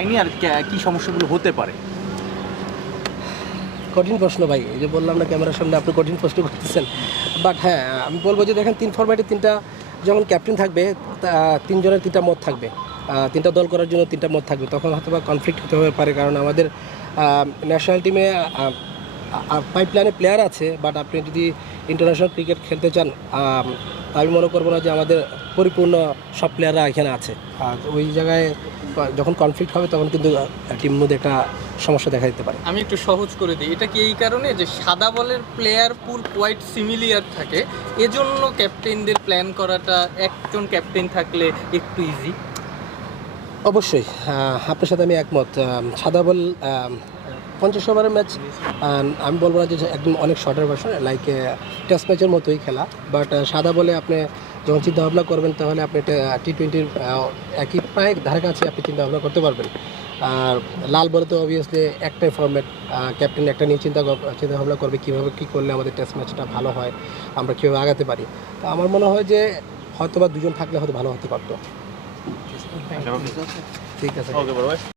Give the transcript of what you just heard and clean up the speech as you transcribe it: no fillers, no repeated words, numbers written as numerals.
পায়নি আর কী সমস্যাগুলো হতে পারে? কঠিন প্রশ্ন ভাই, এই যে বললাম না ক্যামেরার সামনে আপনি কঠিন প্রশ্ন করতেছেন। বাট হ্যাঁ, আমি বলবো যে দেখেন 3 ফরম্যাটে 3টা যখন ক্যাপ্টেন থাকবে, 3 জনের 3টা মত থাকবে। 3টা দল করার জন্য 3টা মত থাকবে, তখন হয়তো বা কনফ্লিক্ট হতে হতে পারে। কারণ আমাদের ন্যাশনাল টিমে পাইপলাইনে প্লেয়ার আছে, বাট আপনি যদি ইন্টারন্যাশনাল ক্রিকেট খেলতে চান, আমি মনে করবো না যে আমাদের পরিপূর্ণ সব প্লেয়াররা এখানে আছে। আর ওই জায়গায় যখন কনফ্লিক্ট হবে তখন কিন্তু টিমের মধ্যে একটা সমস্যা দেখা দিতে পারে। আমি একটু সহজ করে দিই, এটা কি এই কারণে যে সাদা বলের প্লেয়ার পুল কোয়াইট সিমিলিয়ার থাকে, এজন্য ক্যাপ্টেনদের প্ল্যান করাটা একজন ক্যাপ্টেন থাকলে একটু ইজি? অবশ্যই আপনার সাথে আমি একমত। সাদা বল 50 ওভারের ম্যাচ, আমি বলবো না যে একদম অনেক শর্টের ভার্সন, লাইক টেস্ট ম্যাচের মতোই খেলা। বাট সাদা বলে আপনি যখন চিন্তাভাবনা করবেন তাহলে আপনি টি-20 একই প্রায় ধারে কাছে আপনি চিন্তাভাবনা করতে পারবেন। আর লাল বলে তো অবভিয়াসলি একটাই ফরম্যাট, ক্যাপ্টেন একটা নিয়ে চিন্তাভাবনা করবে কীভাবে কী করলে আমাদের টেস্ট ম্যাচটা ভালো হয়, আমরা কীভাবে আগাতে পারি। তো আমার মনে হয় যে হয়তো বা দুজন থাকলে হয়তো ভালো হতে পারতো। ঠিক আছে। ওকে বড় ভাই।